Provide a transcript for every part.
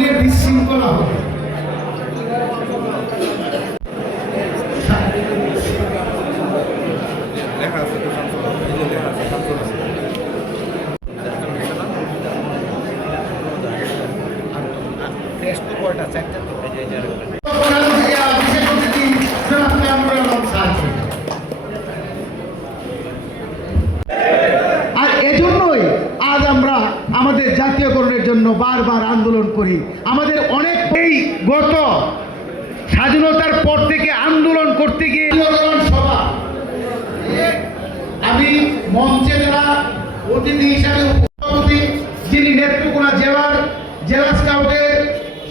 হলে বিশৃঙ্খলা হবে। প্রধান জাতীয়করণের জন্য বারবার আন্দোলন করি। আমাদের অনেক এই গত স্বাধীনতার পর থেকে আন্দোলন করতে গিয়ে সভা। আমি মঞ্চে যারা অতিথি হিসাবে সভাপতি যিনি নেত্রকোনা জেলার জেলা স্কাউটের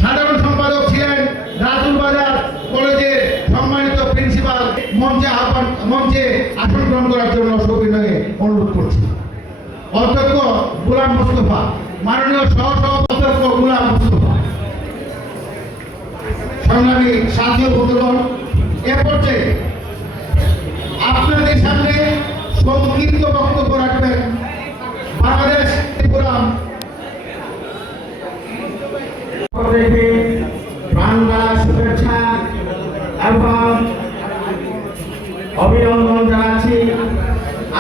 সাধারণ সম্পাদক ছিলেন রাজুল বাজার কলেজের সম্মানিত প্রিন্সিপাল, মঞ্চে আহ্বান, মঞ্চে আসন গ্রহণ করার জন্য সবিনয়ে অনুরোধ করছি। অধ্যক্ষ গোলাম মোস্তফা। মাননীয় সহ সভাপতি গোলাম মোস্তফা। সংগ্রামী এ পর্যায়ে আপনাদের সামনে সংক্ষিপ্ত বক্তব্য রাখবেন বাংলাদেশ এবং অভিনন্দন জানাচ্ছি।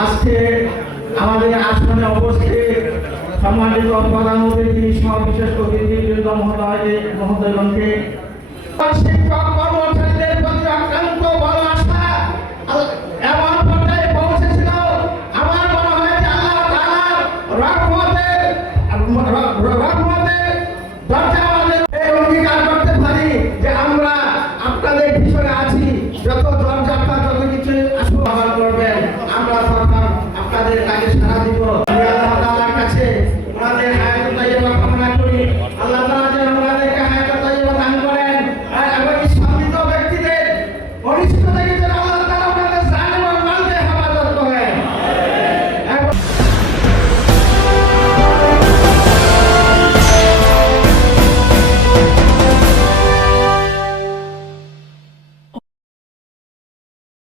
আজকে আমাদের আসনে উপস্থিত সম্মানিত প্রধান অতিথি সবিশেষ অতিথিবৃন্দ মহোদয় মহোদয়গণকে।